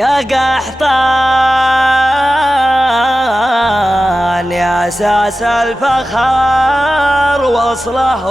يا قحطان يا أساس الفخر وصله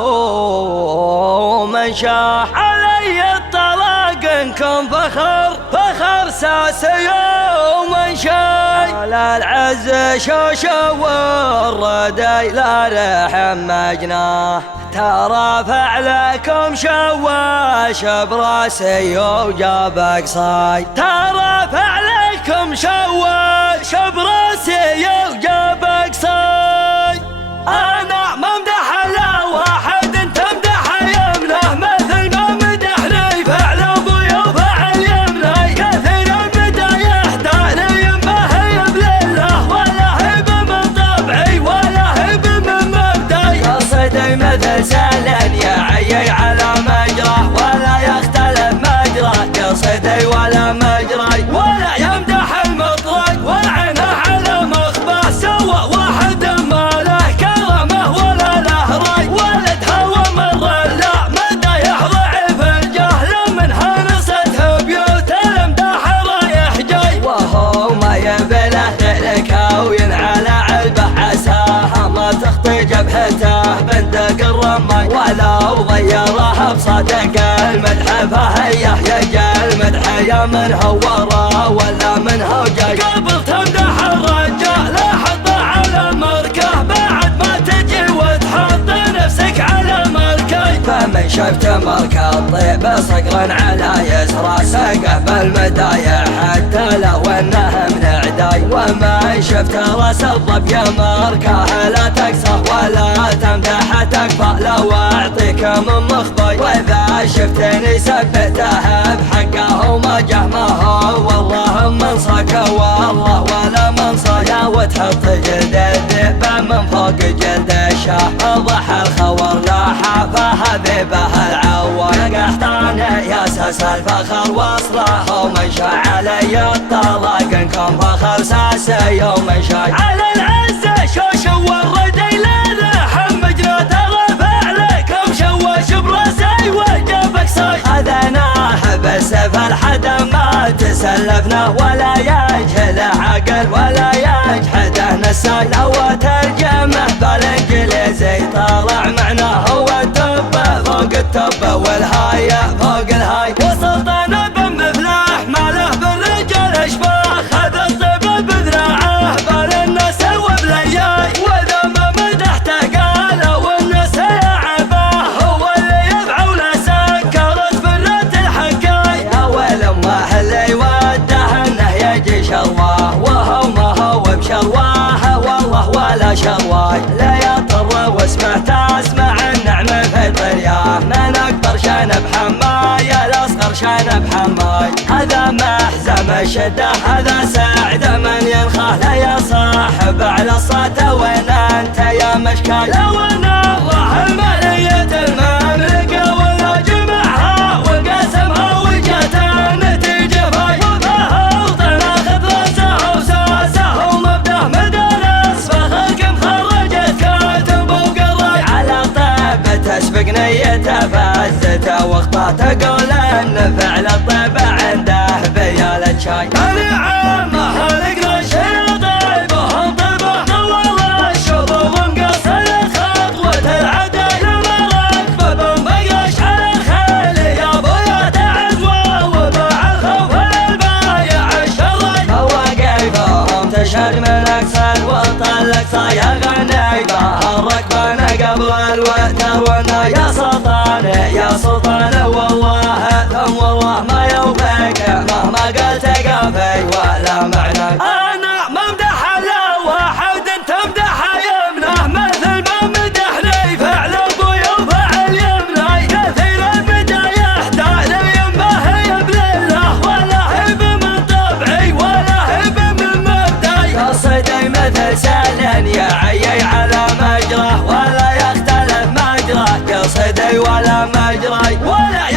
من شاح علي الطلاق إنكم فخر ساس يوم شاي على العز شوشة والردي لا رحم مجناه ترى فعلكم شواش براسي وجاب قصاي ترى فعلكم شواش براسي وجاب قصاي انا ممدح على واحد تمدح يمنه مثل ما مدحني فعل ابوي وفعل يمني كثير المدايح داني ما هي بلله ولا هب من طبعي ولا هب من مبدأي قصدي مثل سالن يعيي على مجراه ولا يختلف مجراه قصدي ولا مجري ولا يمدح المطرق والعينه على مخباه سوى واحد ما له كرمه ولا له ري ولد هوى مر لا مدايح ضعف الجهل منها نصته بيوت المداح رايح جاي وهو ما يبله لكاوين على علبه عساها ما تخطي جبهته بندق الرمي ولو ضيرها بصدق المدح فهي يجي المدح يا من هو ورا ولا من هو جاي قبل تمدح الرجال حطه على مركه بعد ما تجي وتحط نفسك على مركي فمن شفت مركه الطيب صقرا على يسرى سقه بالمدايح حتى لو انه من عداي وما شفت راس الضب يا مركه لا تقصه ولا تمدح تكفى لو اعطيك من مخبي واذا شفتني سبته بحقه وما جه ما هو والله من صك والله ولا من صيا وتحط جلد الذئب من فوق جلد الشاه اضح الخور لاح فهذبه العوار يا قحطان يا اساس الفخر وصله ومن شاء علي الطلاق انكم فخر ساسي يوم شاي على العزه شوش والردي لا لحم مجنى ترى فعلكم شواش براسي وجبك صاي خذناه بالسيف الحدا ما تسلفنا ولا يجهل عقل ولا يجحده نساي لو ترجمه بالانجليزي طلع معناه هو التب فوق التب والهاي فوق الهاي وسلطانه بمفلاح ما له بالرجال اشباه خذ الطب بذراعه بالناس وبلياي واذا ما مدحته قالوا الناس يعباه هو اللي يفعل سكرت فرة الحكاي يا ويل ما اللي وده انه يجي شرواه وهو ما هو بشرواه والله ولا شرواي لا يطر واسمه تسمع النعمه في طرياه من اكبر شان بحماي الاصغر شان بحماي هذا محزم الشده هذا سعد من ينخاه لا يا صاحب على الصوت وين انت يا مشكاي لو انا الله الماليه المملكه ولا جمعها وقسمها وجات النتيجه فاي وفهوطنا خذ راسه وساسه ومبدا مدارس فخركم خرجت كاتب وقراي على طيب تسبق نيته فزته واخطاته قول ان فعل الطيب عنده بيالة شاي العامه القرش يا طيب وهم طيبه طول الشظوظ مقصر خطوه العداي لما ركبه بمقش على الخيل يا ابويا تعزوى وباع الخوف البايع الشراي مواقفهم تشهد من اقصى الوطن الاقصى يا غنيبه الركبان قبل الوتر وانا يا سلطان يا سلطان والله ثم والله ما يوفيك مهما قلت قافي ولا معنى انا ممدح على واحد تمدح يمنه مثل ما مدحني فعل ابوي وفعل يمني كثير المدايح داني ما هي بلله ولا هب من طبعي ولا هب من مبدأي قصدي مثل سالن يعيي على مجراه ولا يختلف مجراه قصدي ولا مجري ولا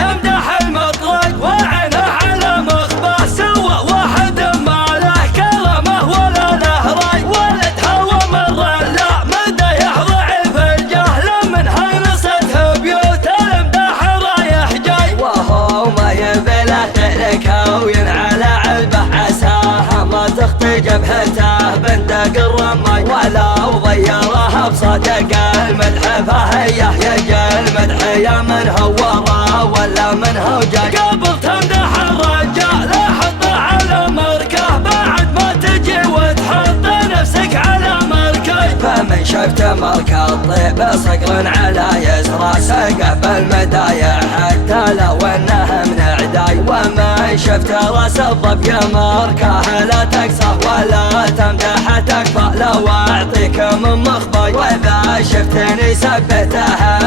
جبهته بندق الرماي، ولو ضيرها بصدق المدح فهي يجي المدح يا من هو ورا ولا من هو جاي. قبل تمدح الرجال حطه على مركه، بعد ما تجي وتحط نفسك على مركه. فمن شفت مركه الطيب صقر على يسرى سقف بالمدايح حتى لو انه من عداي. وما شفت راس الضب يا مركه لا تقصه ولا تمدح تكفى لو اعطيك من مخباي. واذا شفتني سبته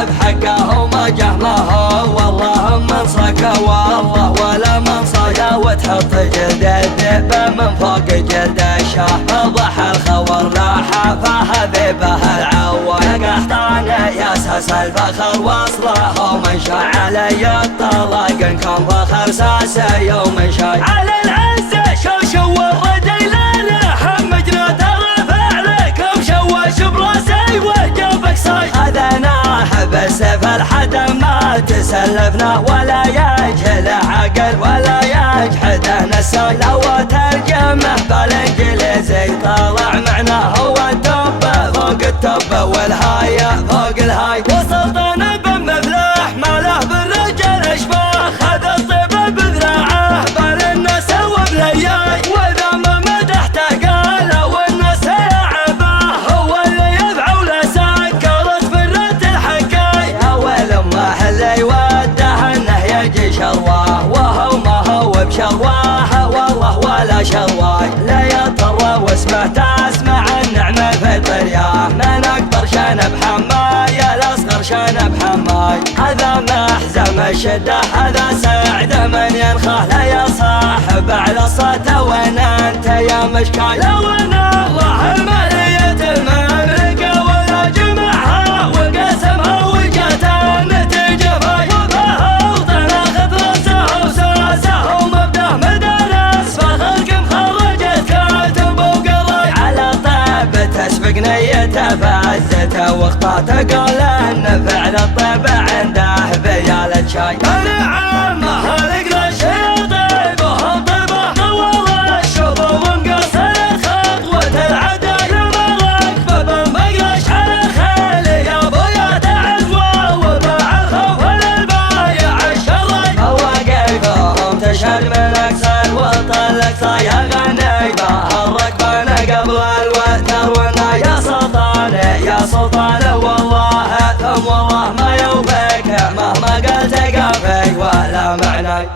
بحقه وما جه ما هو والله من صك والله ولا من صايا. وتحط جلد الذئب من فوق جلد الشاه، فضح الخور لاحه فهذبه العوى. قحطان يا اساس الفخر واصله ومن شاء علي الطلاق ان كان فخر ساسه يوم شاي. على العزه شوشو والردي لا حمجنا ترفع لكم شوش براسي وجبك صاي. خذناه بالسيف الحد ما تسلفنا ولا يجهل عقل ولا يجحده نساي. لو ترجمه بالانجليزي طلع معناه هو التوب فوق التوب والهاي فوق الهاي. وسلطان بمفلح ما له بالرجال اشباه، خذ الطيب بذراعه بل الناس وبلياي. واذا ما مدحته قالوا الناس يعباه، هو اللي يفعل سكرت فرت الحكاي. اول ما حل يوده انه يجي شرواه، وهو ما هو بشرواه والله ولا شرواي. لا يضطر واسمه تسمع النعمه في طرياه، من اكبر شان بحماي الاصغر شان بحماي. هذا محزم الشده هذا سعد من ينخاه، لا يا صاحب على الصوت وين انت يا مشكاي. لو ان الله المالية المملكه ولا جمعها وقسمها وجات النتيجه فاي. وفهوطن اخذ راسه وساسه ومبداه مدارس، فخلق مخرجت كاتب وقراي. على طيب تسبق نيته فعزته واخطاته، قال ان فعل الطيب عنده بيالة شاي. نعم هلق للشي طيب وهم طيبه نور الشوب ومقصر خطوة العداي. المرق بمقلش على الخيل يا ابويا تعزوى وباع الخوف للبايع الشراي. مواقفهم تشهد من اقصى وطلق صايا غني بها الركبان قبل الوتر والناي. يا سلطان يا سلطان والله ثم والله ما يوفيك مهما قلت قافي ولا معناي.